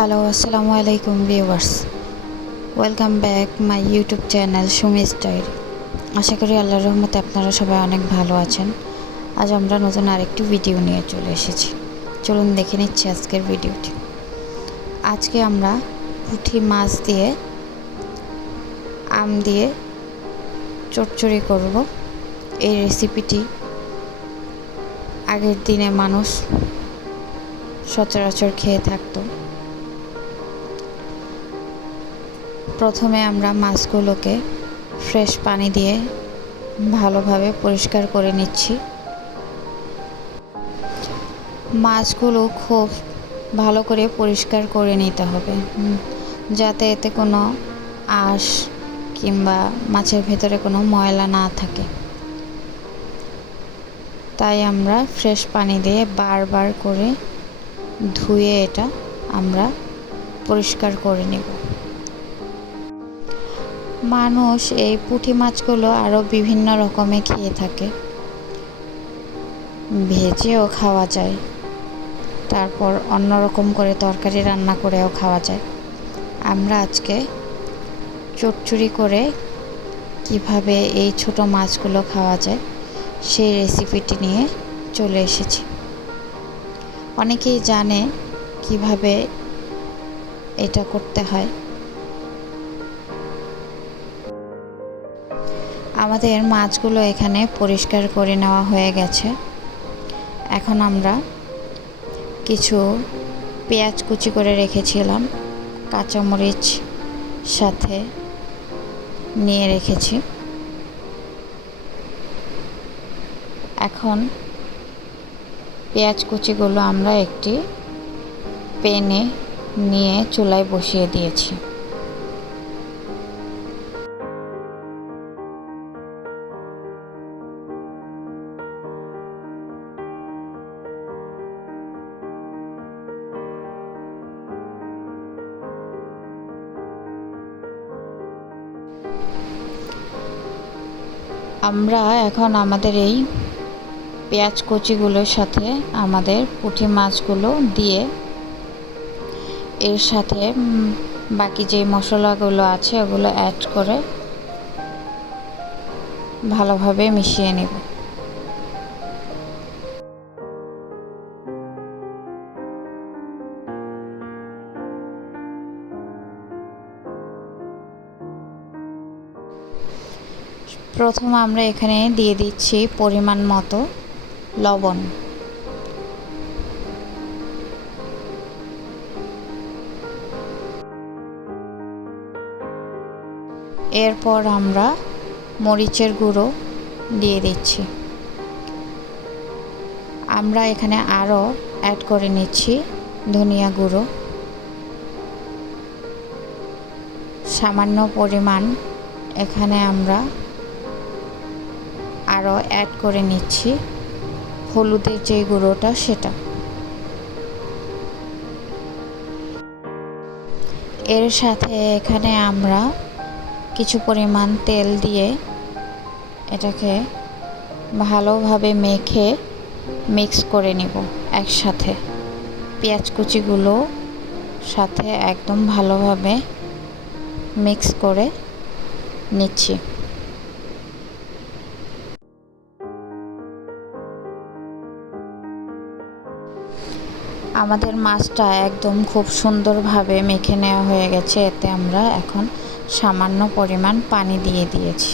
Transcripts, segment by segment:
Hello, আসসালামু আলাইকুম viewers. Welcome back my YouTube channel Sumi style. আশা করি আল্লাহর রহমতে আপনারা সবাই অনেক ভালো আছেন। আজ আমরা নতুন আরেকটি ভিডিও নিয়ে চলে এসেছি। চলুন দেখে নিচ্ছি আজকের ভিডিওটি। আজকে আমরা পুঁটি মাছ দিয়ে আম দিয়ে চচ্চড়ি করব। এই রেসিপিটি আগের দিনে মানুষ সচরাচর খেয়ে থাকতো। প্রথমে আমরা মাছগুলোকে ফ্রেশ পানি দিয়ে ভালোভাবে পরিষ্কার করে নিচ্ছি। মাছগুলো খুব ভালো করে পরিষ্কার করে নিতে হবে, যাতে এতে কোনো আঁশ কিংবা মাছের ভেতরে কোনো ময়লা না থাকে। তাই আমরা ফ্রেশ পানি দিয়ে বারবার করে ধুয়ে এটা আমরা পরিষ্কার করে নেব। মানুষ এই পুঁটি মাছগুলো আরও বিভিন্ন রকমে খেয়ে থাকে। ভেজেও খাওয়া যায়, তারপর অন্য রকম করে তরকারি রান্না করেও খাওয়া যায়। আমরা আজকে চচ্চড়ি করে কিভাবে এই ছোট মাছগুলো খাওয়া যায় সেই রেসিপিটি নিয়ে চলে এসেছি। অনেকেই জানে কিভাবে এটা করতে হয়। আমাদের মাছগুলো এখানে পরিষ্কার করে নেওয়া হয়ে গেছে। এখন আমরা কিছু পেঁয়াজ কুচি করে রেখেছিলাম, কাঁচামরিচ সাথে নিয়ে রেখেছি। এখন পেঁয়াজ কুচিগুলো আমরা একটি প্যানে নিয়ে চুলায় বসিয়ে দিয়েছি। আমরা এখন আমাদের এই পেঁয়াজ কুচিগুলোর সাথে আমাদের পুঁটি মাছগুলো দিয়ে এর সাথে বাকি যে মশলাগুলো আছে ওগুলো অ্যাড করে ভালোভাবে মিশিয়ে নেব। প্রথম আমরা এখানে দিয়ে দিচ্ছি পরিমাণ মতো লবণ। এরপর আমরা মরিচের গুঁড়ো দিয়ে দিচ্ছি। আমরা এখানে আরও অ্যাড করে নিচ্ছি ধনিয়া গুঁড়ো। সামান্য পরিমাণ এখানে আমরা আরও অ্যাড করে নিচ্ছি হলুদের যে গুঁড়োটা সেটা। এর সাথে এখানে আমরা কিছু পরিমাণ তেল দিয়ে এটাকে ভালোভাবে মেখে মিক্স করে নিব একসাথে। পেঁয়াজ কুচিগুলো সাথে একদম ভালোভাবে মিক্স করে নিচ্ছি। আমাদের মাছটা একদম খুব সুন্দরভাবে মেখে নেওয়া হয়ে গেছে। এতে আমরা এখন সামান্য পরিমাণ পানি দিয়ে দিয়েছি।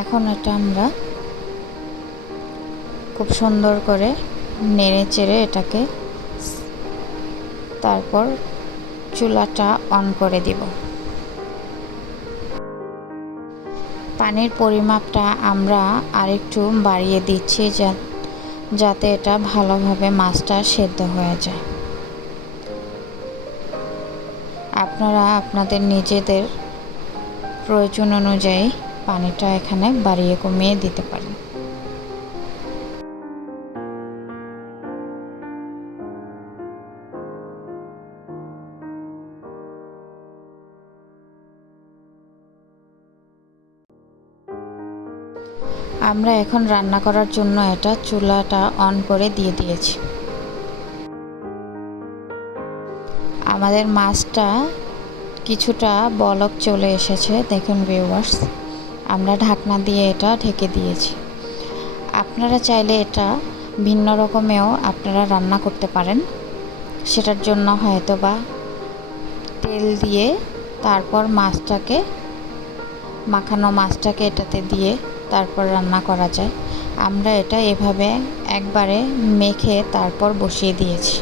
এখন এটা আমরা খুব সুন্দর করে নেড়ে চেড়ে এটাকে তারপর চুলাটা অন করে দিব। পানির পরিমাপটা আমরা আরেকটু বাড়িয়ে দিচ্ছি যাতে এটা ভালোভাবে মাছটা সেদ্ধ হয়ে যায়। আপনারা আপনাদের নিজেদের প্রয়োজন অনুযায়ী পানিটা এখানে বাড়িয়ে কমিয়ে দিতে পারেন। আমরা এখন রান্না করার জন্য এটা চুলাটা অন করে দিয়ে দিয়েছি। আমাদের মাছটা কিছুটা বলক চলে এসেছে, দেখুন ভিউয়ার্স। আমরা ঢাকনা দিয়ে এটা ঢেকে দিয়েছি। আপনারা চাইলে এটা ভিন্ন রকমেও আপনারা রান্না করতে পারেন। সেটার জন্য হয়তো বা তেল দিয়ে তারপর মাখানো মাছটাকে এটাতে দিয়ে তারপর রান্না করা যায়। আমরা এটা এভাবে একবারে মেখে তারপর বসিয়ে দিয়েছি।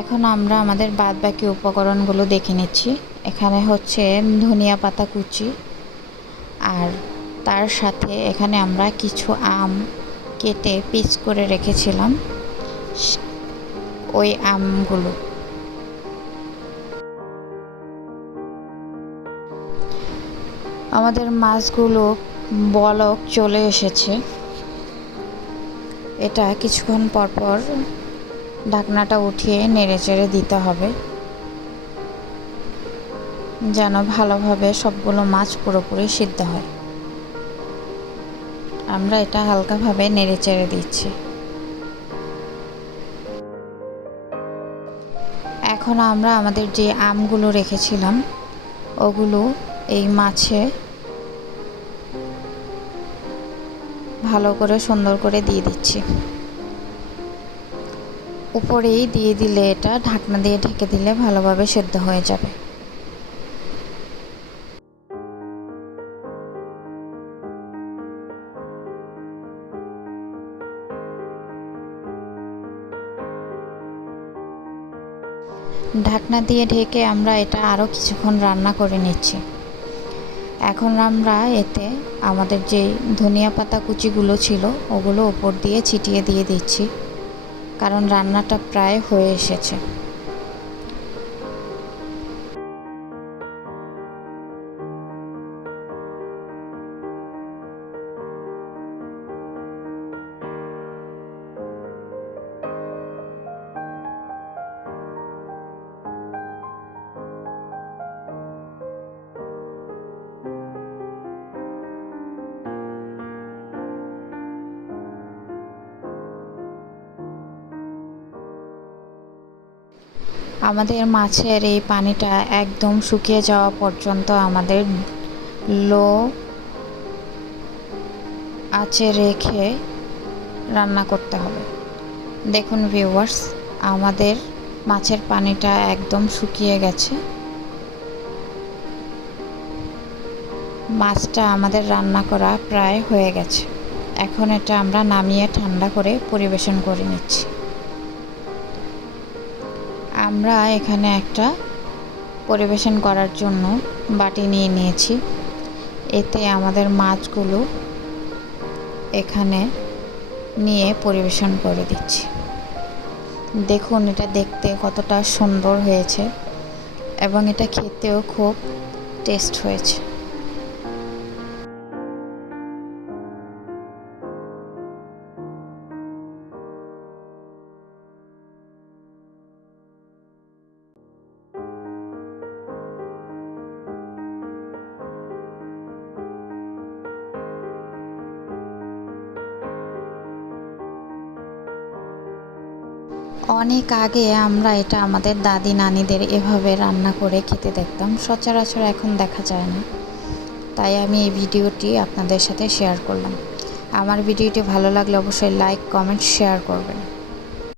এখন আমরা আমাদের বাদবাকি উপকরণগুলো দেখে নিচ্ছি। এখানে হচ্ছে ধনিয়া পাতা কুচি, আর তার সাথে এখানে আমরা কিছু আম কেটে পিস করে রেখেছিলাম, ওই আমগুলো। আমাদের মাছগুলো বলক চলে এসেছে। এটা কিছুক্ষণ পরপর ঢাকনাটা উঠিয়ে নেড়েচেড়ে দিতে হবে, যেন ভালোভাবে সবগুলো মাছ পুরোপুরি সিদ্ধ হয়। আমরা এটা হালকাভাবে নেড়েচেড়ে দিচ্ছি। এখন আমরা আমাদের যে আমগুলো রেখেছিলাম ওগুলো এই মাছে ভালো করে সুন্দর করে দিয়ে দিচ্ছি। উপরেই দিয়ে দিলে এটা ঢাকনা দিয়ে ঢেকে দিলে ভালোভাবে সেদ্ধ হয়ে যাবে। ঢাকনা দিয়ে ঢেকে আমরা এটা আরও কিছুক্ষণ রান্না করে নিচ্ছি। এখন আমরা এতে আমাদের যে ধনিয়া পাতা কুচিগুলো ছিল ওগুলো উপর দিয়ে ছিটিয়ে দিয়ে দিচ্ছি, কারণ রান্নাটা প্রায় হয়ে এসেছে। আমাদের মাছের এই পানিটা একদম শুকিয়ে যাওয়া পর্যন্ত আমাদের লো আঁচে রেখে রান্না করতে হবে। দেখুন ভিউয়ার্স, আমাদের মাছের পানিটা একদম শুকিয়ে গেছে। মাছটা আমাদের রান্না করা প্রায় হয়ে গেছে। এখন এটা আমরা নামিয়ে ঠান্ডা করে পরিবেশন করে নিচ্ছি। আমরা এখানে একটা পরিবেশন করার জন্য বাটি নিয়ে নিয়েছি। এতে আমাদের মাছগুলো এখানে নিয়ে পরিবেশন করে দিচ্ছি। দেখুন এটা দেখতে কতটা সুন্দর হয়েছে এবং এটা খেতেও খুব টেস্ট হয়েছে। অনেক আগে আমরা এটা আমাদের দাদি নানিদের এভাবে রান্না করে খেতে দেখতাম, সচরাচর এখন দেখা যায় না। তাই আমি এই ভিডিওটি আপনাদের সাথে শেয়ার করলাম। আমার ভিডিওটি ভালো লাগলে অবশ্যই লাইক, কমেন্ট, শেয়ার করবেন।